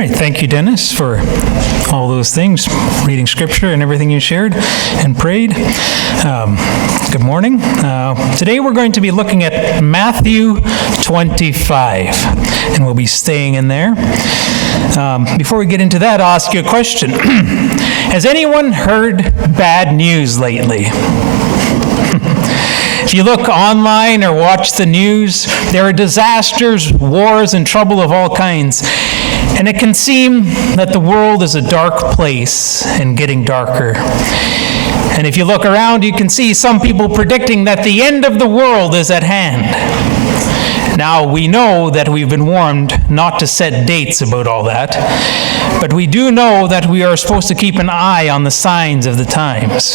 right, thank you, Dennis, for all those things, reading scripture and everything you shared and prayed. Good morning. Today we're going to be looking at Matthew 25, and we'll be staying in there. Before we get into that, I'll ask you a question. Has anyone heard bad news lately? If you look online or watch the news, there are disasters, wars, and trouble of all kinds. And it can seem that the world is a dark place and getting darker. And if you look around, you can see some people predicting that the end of the world is at hand. Now, we know that we've been warned not to set dates about all that, but we do know that we are supposed to keep an eye on the signs of the times.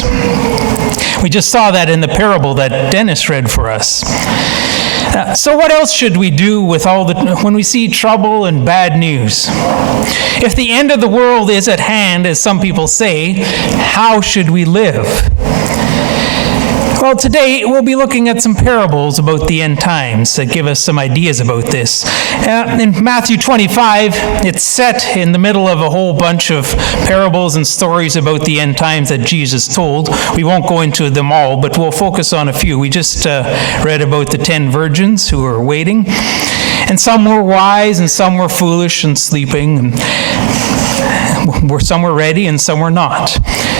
We just saw that in the parable that Dennis read for us. So what else should we do with when we see trouble and bad news? If the end of the world is at hand, as some people say, how should we live? Well, today we'll be looking at some parables about the end times that give us some ideas about this. In Matthew 25, it's set in the middle of a whole bunch of parables and stories about the end times that Jesus told. We won't go into them all, but we'll focus on a few. We just read about the 10 virgins who were waiting, and some were wise and some were foolish and sleeping, and some were ready and some were not.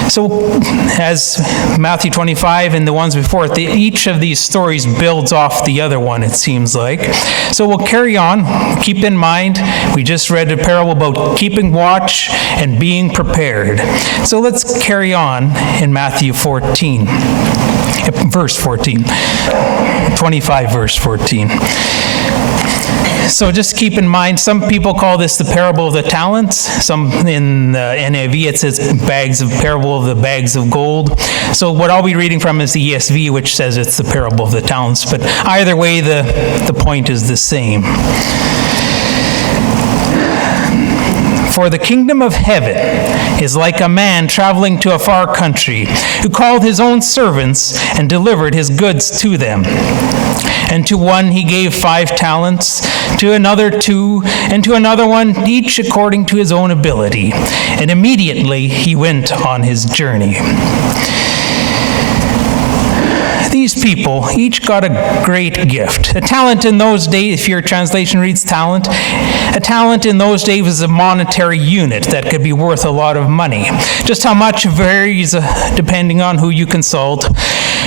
So as Matthew 25 and the ones before it, each of these stories builds off the other one, it seems like. So we'll carry on. Keep in mind, we just read a parable about keeping watch and being prepared. So let's carry on in Matthew 14, verse 14, 25 verse 14. So just keep in mind, some people call this the parable of the talents. Some in the NIV it says parable of the bags of gold. So what I'll be reading from is the ESV, which says it's the parable of the talents. But either way, the point is the same. For the kingdom of heaven is like a man traveling to a far country, who called his own servants and delivered his goods to them. And to one he gave 5 talents, to another 2, and to another one, each according to his own ability. And immediately he went on his journey. These people each got a great gift. A talent in those days, if your translation reads talent, a talent in those days was a monetary unit that could be worth a lot of money. Just how much varies depending on who you consult.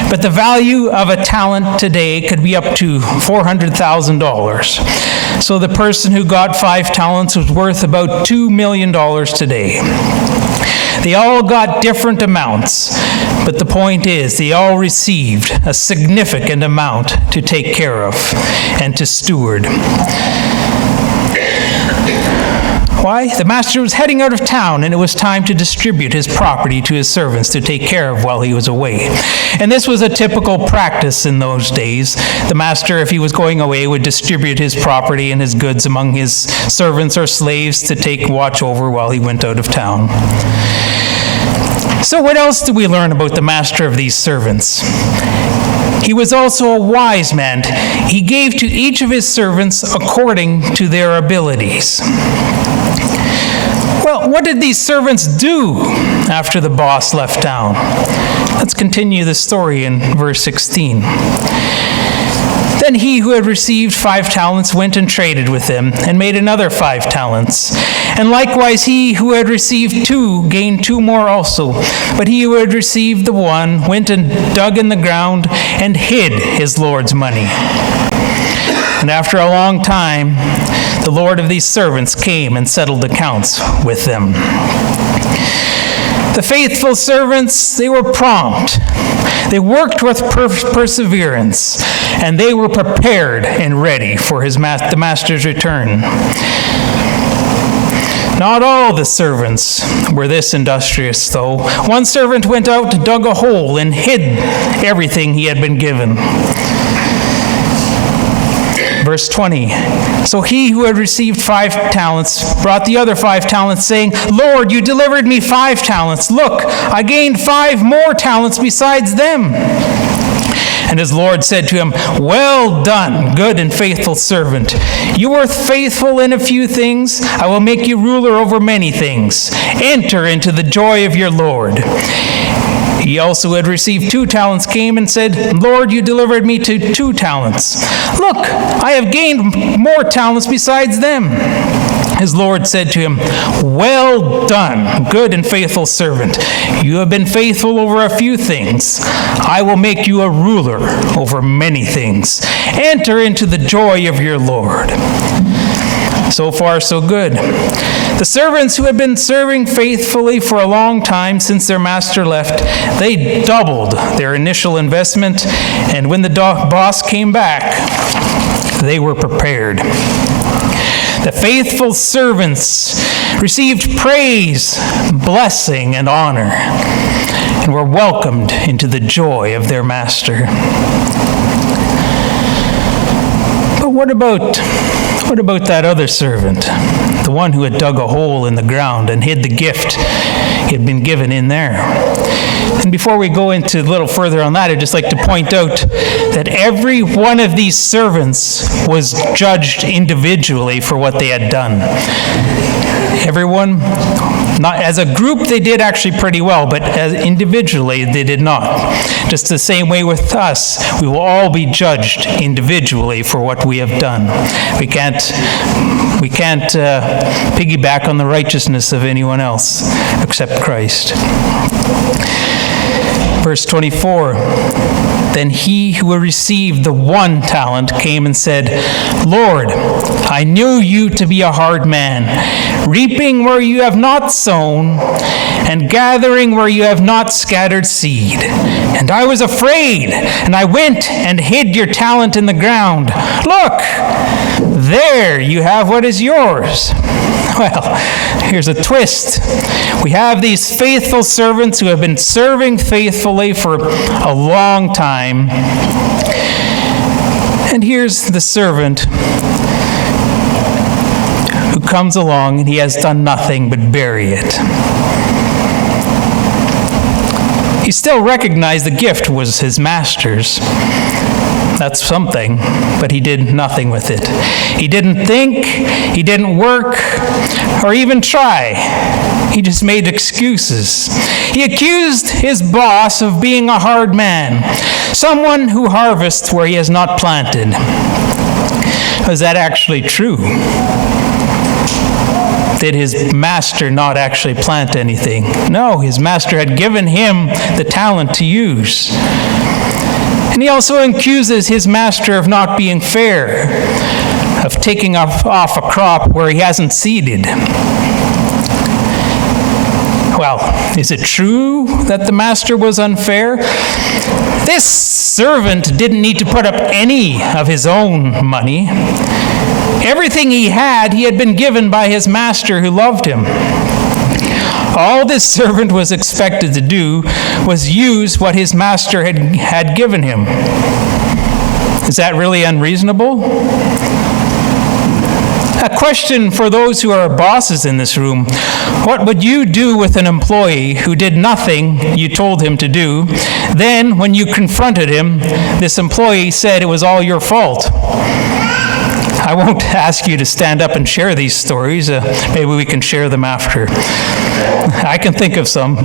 But the value of a talent today could be up to $400,000. So the person who got 5 talents was worth about $2 million today. They all got different amounts, but the point is they all received a significant amount to take care of and to steward. Why? The master was heading out of town, and it was time to distribute his property to his servants to take care of while he was away. And this was a typical practice in those days. The master, if he was going away, would distribute his property and his goods among his servants or slaves to take watch over while he went out of town. So what else do we learn about the master of these servants? He was also a wise man. He gave to each of his servants according to their abilities. Well, what did these servants do after the boss left town? Let's continue the story in verse 16. Then he who had received 5 talents went and traded with them, and made another 5 talents. And likewise he who had received 2 gained 2 more also. But he who had received the 1 went and dug in the ground and hid his Lord's money. And after a long time, the Lord of these servants came and settled accounts with them. The faithful servants, they were prompt. They worked with perseverance, and they were prepared and ready for the master's return. Not all the servants were this industrious, though. One servant went out, dug a hole, and hid everything he had been given. Verse 20, so he who had received 5 talents brought the other 5 talents, saying, Lord, you delivered me 5 talents. Look, I gained 5 more talents besides them. And his Lord said to him, "Well done, good and faithful servant. You were faithful in a few things. I will make you ruler over many things. Enter into the joy of your Lord." He also had received 2 talents came and said, "Lord, you delivered me to 2 talents. Look, I have gained more talents besides them." His Lord said to him, "Well done, good and faithful servant. You have been faithful over a few things. I will make you a ruler over many things. Enter into the joy of your Lord." So far, so good. The servants who had been serving faithfully for a long time since their master left, they doubled their initial investment, and when the boss came back, they were prepared. The faithful servants received praise, blessing, and honor, and were welcomed into the joy of their master. But what about that other servant, the one who had dug a hole in the ground and hid the gift he had been given in there? And before we go into a little further on that, I'd just like to point out that every one of these servants was judged individually for what they had done. Everyone, not as a group, they did actually pretty well, but as individually, they did not. Just the same way with us, we will all be judged individually for what we have done. We can't piggyback on the righteousness of anyone else except Christ. Verse 24, "Then he who had received the 1 talent came and said, 'Lord, I knew you to be a hard man, reaping where you have not sown, and gathering where you have not scattered seed. And I was afraid, and I went and hid your talent in the ground. Look, there you have what is yours.'" Well, here's a twist. We have these faithful servants who have been serving faithfully for a long time. And here's the servant who comes along and he has done nothing but bury it. He still recognized the gift was his master's. That's something, but he did nothing with it. He didn't think, he didn't work, or even try. He just made excuses. He accused his boss of being a hard man, someone who harvests where he has not planted. Was that actually true? Did his master not actually plant anything? No, his master had given him the talent to use. And he also accuses his master of not being fair, of taking off a crop where he hasn't seeded. Well, is it true that the master was unfair? This servant didn't need to put up any of his own money. Everything he had been given by his master who loved him. All this servant was expected to do was use what his master had given him. Is that really unreasonable? A question for those who are bosses in this room. What would you do with an employee who did nothing you told him to do? Then, when you confronted him, this employee said it was all your fault. I won't ask you to stand up and share these stories. Maybe we can share them after. I can think of some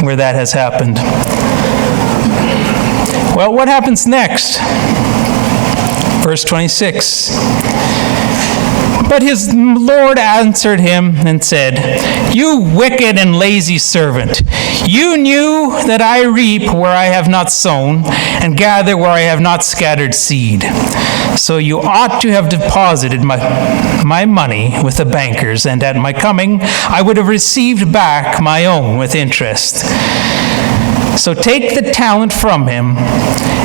where that has happened. Well, what happens next? Verse 26. But his Lord answered him and said, "You wicked and lazy servant, you knew that I reap where I have not sown, and gather where I have not scattered seed. So you ought to have deposited my money with the bankers, and at my coming I would have received back my own with interest. So take the talent from him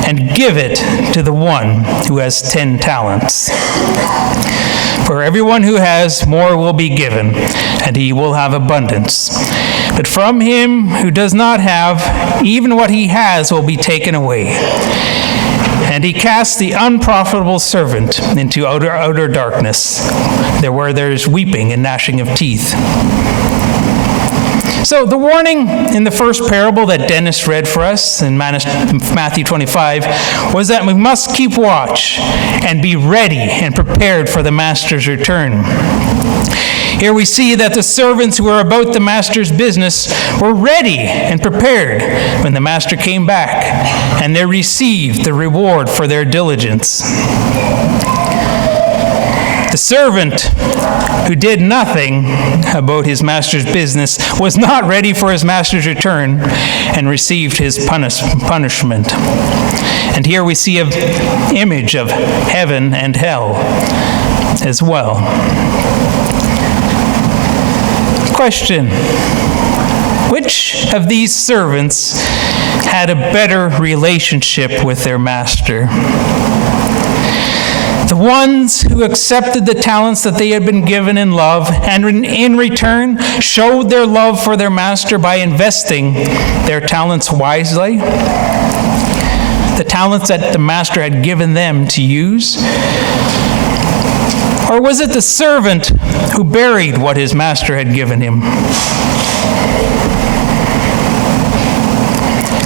and give it to the one who has 10 talents. For everyone who has, more will be given, and he will have abundance. But from him who does not have, even what he has will be taken away. And he cast the unprofitable servant into outer darkness, where there is weeping and gnashing of teeth." So the warning in the first parable that Dennis read for us in Matthew 25 was that we must keep watch and be ready and prepared for the master's return. Here we see that the servants who were about the master's business were ready and prepared when the master came back, and they received the reward for their diligence. The servant who did nothing about his master's business was not ready for his master's return and received his punishment. And here we see an image of heaven and hell as well. Question: which of these servants had a better relationship with their master? The ones who accepted the talents that they had been given in love and in return showed their love for their master by investing their talents wisely, the talents that the master had given them to use? Or was it the servant who buried what his master had given him?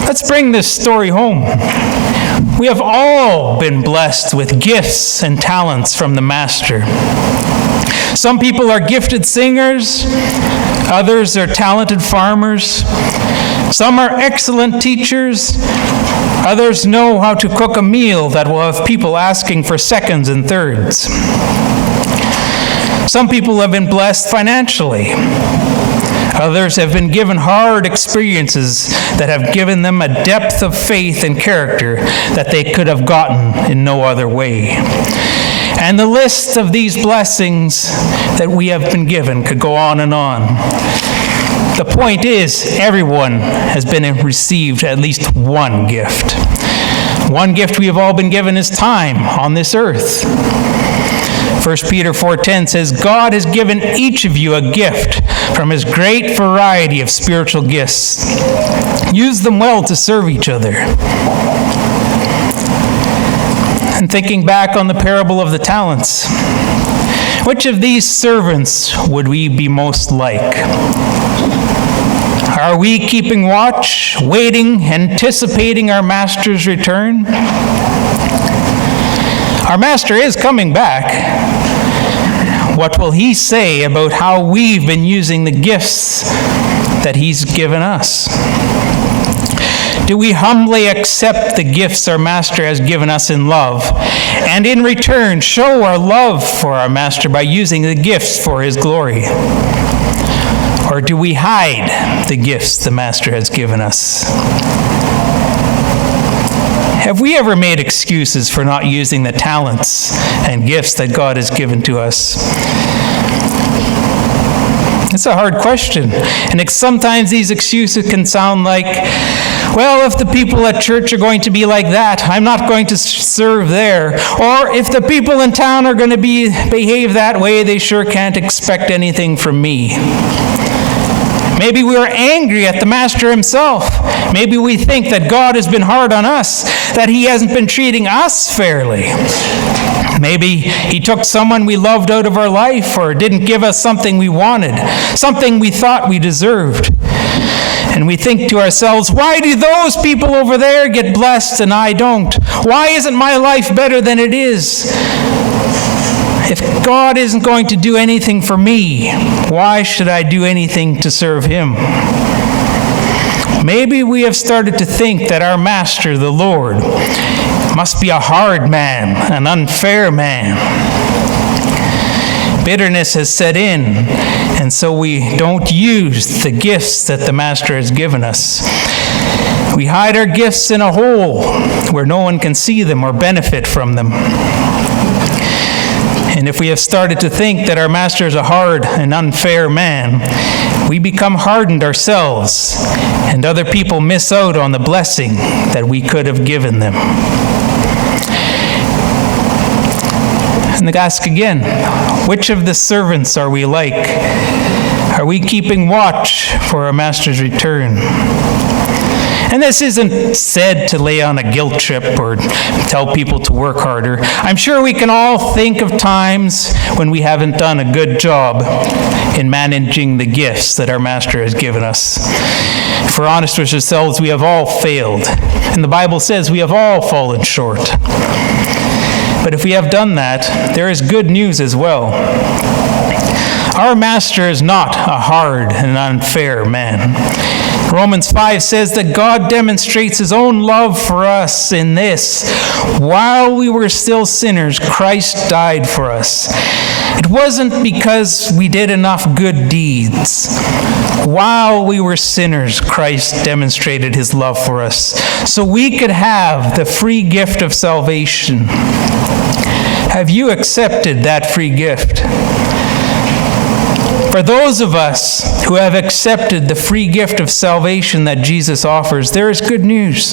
Let's bring this story home. We have all been blessed with gifts and talents from the master. Some people are gifted singers, others are talented farmers, some are excellent teachers, others know how to cook a meal that will have people asking for seconds and thirds. Some people have been blessed financially. Others have been given hard experiences that have given them a depth of faith and character that they could have gotten in no other way. And the list of these blessings that we have been given could go on and on. The point is, everyone has received at least one gift. One gift we have all been given is time on this earth. 1 Peter 4:10 says, God has given each of you a gift from his great variety of spiritual gifts. Use them well to serve each other. And thinking back on the parable of the talents, which of these servants would we be most like? Are we keeping watch, waiting, anticipating our master's return? Our master is coming back. What will he say about how we've been using the gifts that he's given us? Do we humbly accept the gifts our master has given us in love, and in return show our love for our master by using the gifts for his glory? Or do we hide the gifts the master has given us? Have we ever made excuses for not using the talents and gifts that God has given to us? It's a hard question. And sometimes these excuses can sound like, well, if the people at church are going to be like that, I'm not going to serve there. Or if the people in town are going to behave that way, they sure can't expect anything from me. Maybe we are angry at the master himself. Maybe we think that God has been hard on us, that he hasn't been treating us fairly. Maybe he took someone we loved out of our life, or didn't give us something we wanted, something we thought we deserved. And we think to ourselves, why do those people over there get blessed and I don't? Why isn't my life better than it is? If God isn't going to do anything for me, why should I do anything to serve him? Maybe we have started to think that our master, the Lord, must be a hard man, an unfair man. Bitterness has set in, and so we don't use the gifts that the master has given us. We hide our gifts in a hole where no one can see them or benefit from them. And if we have started to think that our master is a hard and unfair man, we become hardened ourselves, and other people miss out on the blessing that we could have given them. And I ask again, which of the servants are we like? Are we keeping watch for our master's return? And this isn't said to lay on a guilt trip or tell people to work harder. I'm sure we can all think of times when we haven't done a good job in managing the gifts that our Master has given us. If we're honest with ourselves, we have all failed. And the Bible says we have all fallen short. But if we have done that, there is good news as well. Our Master is not a hard and unfair man. Romans 5 says that God demonstrates his own love for us in this: while we were still sinners, Christ died for us. It wasn't because we did enough good deeds. While we were sinners, Christ demonstrated his love for us, so we could have the free gift of salvation. Have you accepted that free gift? For those of us who have accepted the free gift of salvation that Jesus offers, there is good news.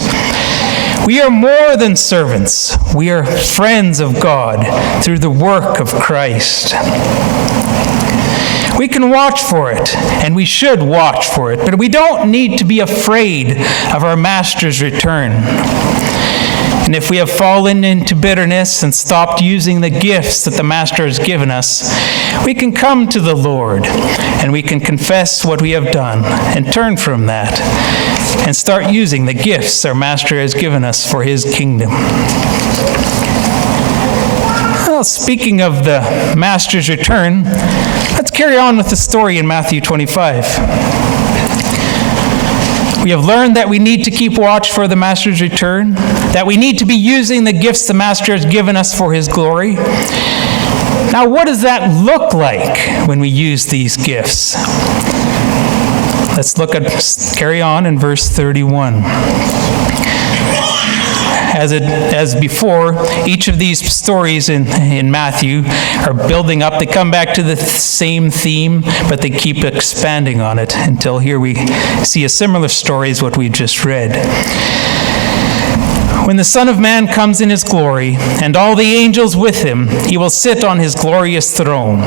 We are more than servants. We are friends of God through the work of Christ. We can watch for it, and we should watch for it, but we don't need to be afraid of our Master's return. And if we have fallen into bitterness and stopped using the gifts that the Master has given us, we can come to the Lord and we can confess what we have done and turn from that and start using the gifts our Master has given us for his kingdom. Well, speaking of the Master's return, let's carry on with the story in Matthew 25. We have learned that we need to keep watch for the Master's return, that we need to be using the gifts the Master has given us for his glory. Now, what does that look like when we use these gifts? Let's carry on in verse 31. As before, each of these stories in Matthew are building up. They come back to the same theme, but they keep expanding on it until here we see a similar story as what we just read. When the Son of Man comes in his glory, and all the angels with him, he will sit on his glorious throne.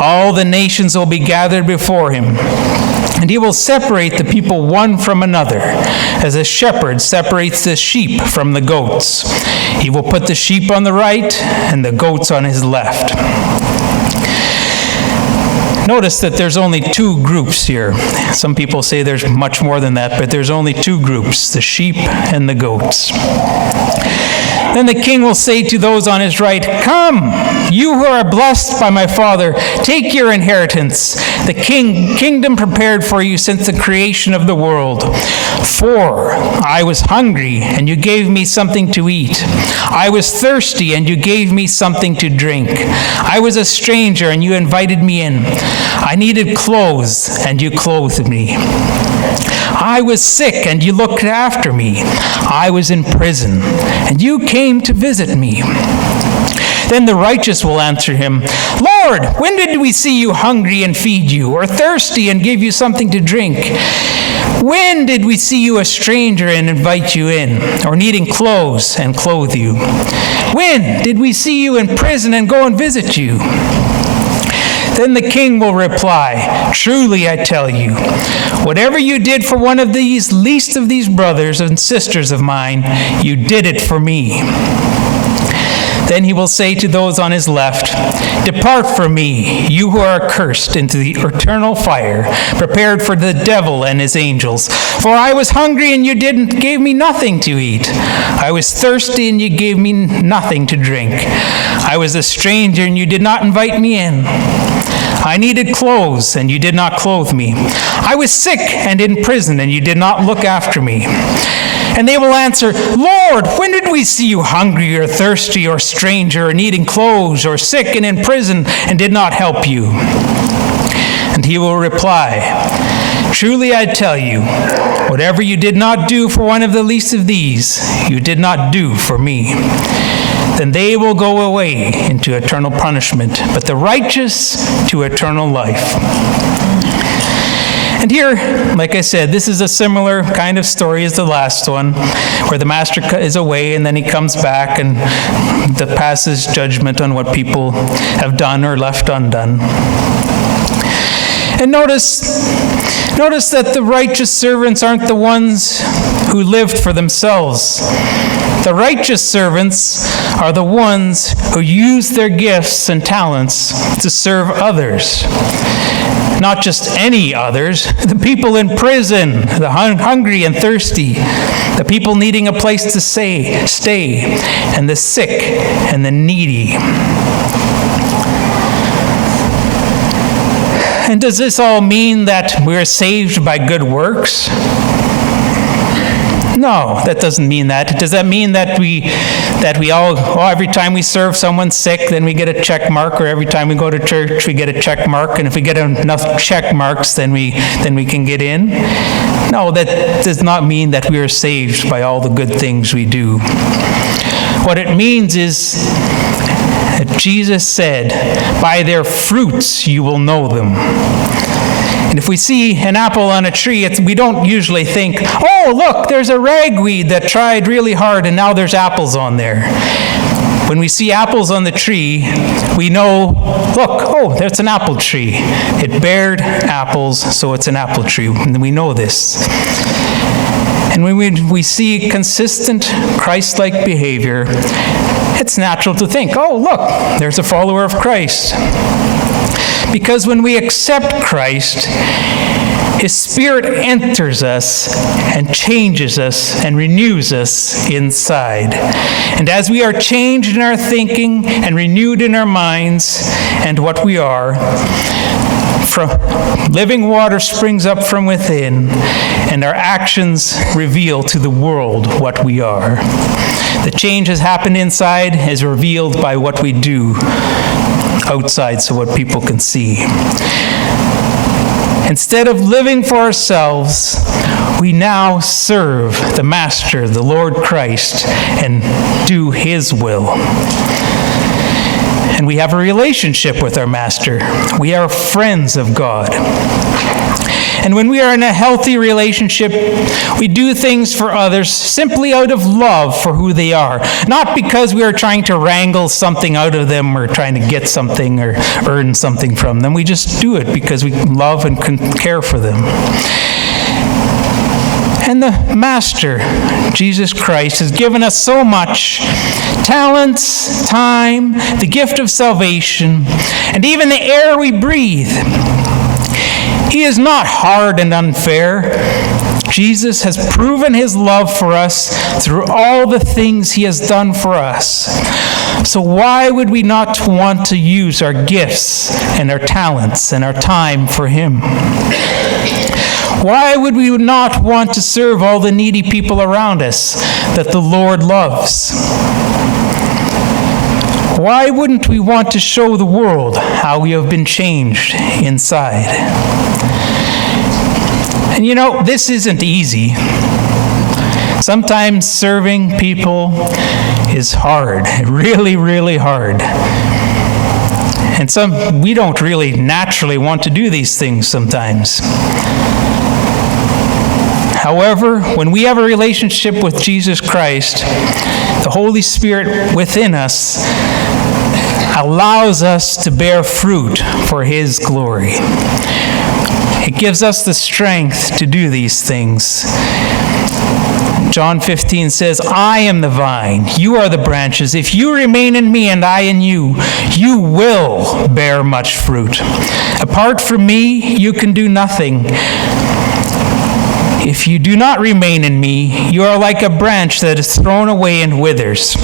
All the nations will be gathered before him. And he will separate the people one from another, as a shepherd separates the sheep from the goats. He will put the sheep on the right and the goats on his left. Notice that there's only two groups here. Some people say there's much more than that, but there's only two groups, the sheep and the goats. Then the king will say to those on his right, "Come, you who are blessed by my Father, take your inheritance, the kingdom prepared for you since the creation of the world. For I was hungry, and you gave me something to eat. I was thirsty, and you gave me something to drink. I was a stranger, and you invited me in. I needed clothes, and you clothed me. I was sick, and you looked after me. I was in prison, and you came to visit me." Then the righteous will answer him, "Lord, when did we see you hungry and feed you, or thirsty and give you something to drink? When did we see you a stranger and invite you in, or needing clothes and clothe you? When did we see you in prison and go and visit you?" Then the king will reply, "Truly I tell you, whatever you did for one of these least of these brothers and sisters of mine, you did it for me." Then he will say to those on his left, "Depart from me, you who are cursed, into the eternal fire, prepared for the devil and his angels. For I was hungry, and you gave me nothing to eat. I was thirsty, and you gave me nothing to drink. I was a stranger, and you did not invite me in. I needed clothes, and you did not clothe me. I was sick and in prison, and you did not look after me." And they will answer, "Lord, when did we see you hungry or thirsty or stranger or needing clothes or sick and in prison and did not help you?" And he will reply, "Truly I tell you, whatever you did not do for one of the least of these, you did not do for me." Then they will go away into eternal punishment, but the righteous to eternal life. And here, like I said, this is a similar kind of story as the last one, where the master is away and then he comes back and passes judgment on what people have done or left undone. And notice that the righteous servants aren't the ones who lived for themselves. The righteous servants are the ones who use their gifts and talents to serve others. Not just any others, the people in prison, the hungry and thirsty, the people needing a place to stay, and the sick and the needy. And does this all mean that we're saved by good works? No, that doesn't mean that. Does that mean that we all, every time we serve someone sick, then we get a check mark, or every time we go to church, we get a check mark, and if we get enough check marks, then we can get in? No, that does not mean that we are saved by all the good things we do. What it means is that Jesus said, "By their fruits you will know them." And if we see an apple on a tree, we don't usually think, "Oh, look, there's a ragweed that tried really hard and now there's apples on there." When we see apples on the tree, we know, look, oh, there's an apple tree. It bared apples, so it's an apple tree. And we know this. And when we see consistent Christ-like behavior, it's natural to think, oh, look, there's a follower of Christ. Because when we accept Christ, His Spirit enters us and changes us and renews us inside. And as we are changed in our thinking and renewed in our minds and what we are, from living water springs up from within, and our actions reveal to the world what we are. The change has happened inside, is revealed by what we do outside, so what people can see. Instead of living for ourselves, we now serve the Master, the Lord Christ, and do His will. And we have a relationship with our Master. We are friends of God. And when we are in a healthy relationship, we do things for others simply out of love for who they are. Not because we are trying to wrangle something out of them or trying to get something or earn something from them. We just do it because we love and care for them. And the Master, Jesus Christ, has given us so much: talents, time, the gift of salvation, and even the air we breathe. He is not hard and unfair. Jesus has proven His love for us through all the things He has done for us. So why would we not want to use our gifts and our talents and our time for Him? Why would we not want to serve all the needy people around us that the Lord loves? Why wouldn't we want to show the world how we have been changed inside? And you know, this isn't easy. Sometimes serving people is hard, really, really hard. And we don't really naturally want to do these things sometimes. However, when we have a relationship with Jesus Christ, the Holy Spirit within us allows us to bear fruit for His glory. It gives us the strength to do these things. John 15 says, "I am the vine, you are the branches. If you remain in me and I in you, you will bear much fruit. Apart from me, you can do nothing. If you do not remain in me, you are like a branch that is thrown away and withers.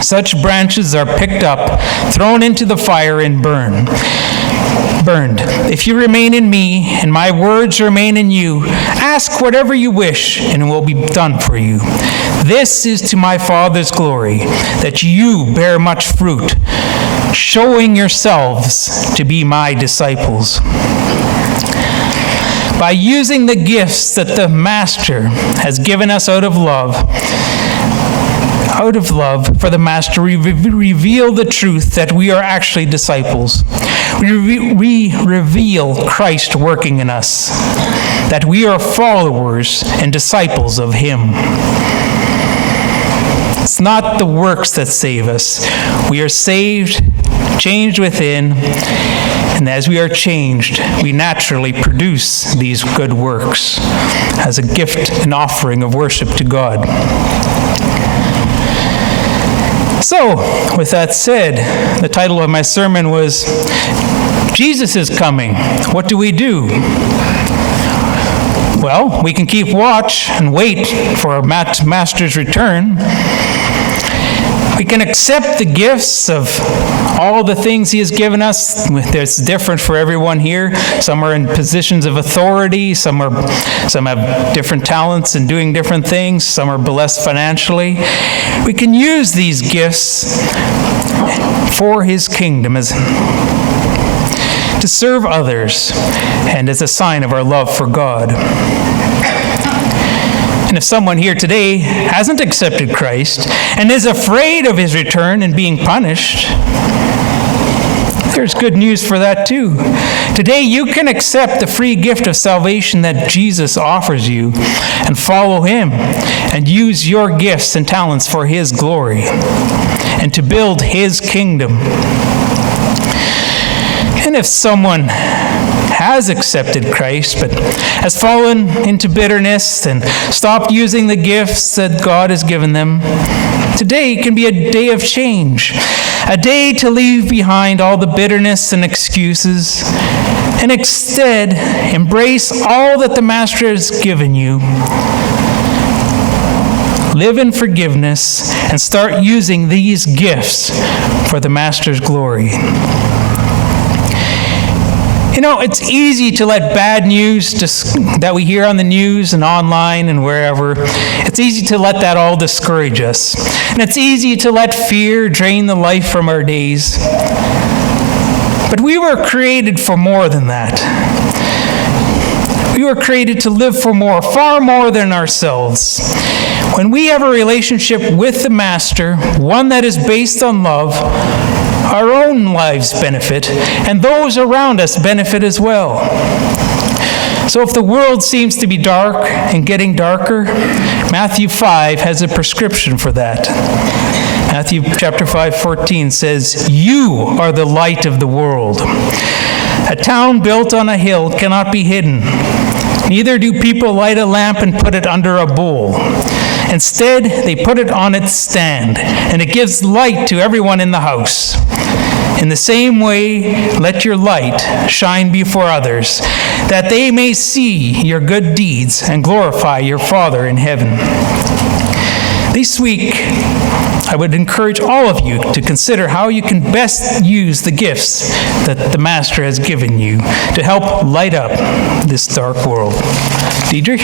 Such branches are picked up, thrown into the fire, and burned. If you remain in me, and my words remain in you, ask whatever you wish, and it will be done for you. This is to my Father's glory, that you bear much fruit, showing yourselves to be my disciples." By using the gifts that the Master has given us out of love for the Master, we reveal the truth that we are actually disciples. We reveal Christ working in us, that we are followers and disciples of Him. It's not the works that save us. We are saved, changed within, And as we are changed, we naturally produce these good works as a gift and offering of worship to God. So, with that said, the title of my sermon was, Jesus is coming. What do we do? Well, we can keep watch and wait for our Master's return. We can accept the gifts of all the things he has given us. It's different for everyone here. Some are in positions of authority. Some have different talents in doing different things. Some are blessed financially. We can use these gifts for his kingdom to serve others and as a sign of our love for God. And if someone here today hasn't accepted Christ and is afraid of his return and being punished, there's good news for that too. Today you can accept the free gift of salvation that Jesus offers you and follow him and use your gifts and talents for his glory and to build his kingdom. And if someone has accepted Christ but has fallen into bitterness and stopped using the gifts that God has given them, today can be a day of change, a day to leave behind all the bitterness and excuses and instead embrace all that the Master has given you. Live in forgiveness and start using these gifts for the Master's glory. You know, it's easy to let bad news that we hear on the news and online and wherever, it's easy to let that all discourage us. And it's easy to let fear drain the life from our days. But we were created for more than that. We were created to live for more, far more than ourselves. When we have a relationship with the Master, one that is based on love, our own lives benefit, and those around us benefit as well. So if the world seems to be dark and getting darker, Matthew 5 has a prescription for that. Matthew chapter 5:14 says, "You are the light of the world. A town built on a hill cannot be hidden. Neither do people light a lamp and put it under a bowl. Instead, they put it on its stand, and it gives light to everyone in the house. In the same way, let your light shine before others, that they may see your good deeds and glorify your Father in heaven." This week, I would encourage all of you to consider how you can best use the gifts that the Master has given you to help light up this dark world. Deidre?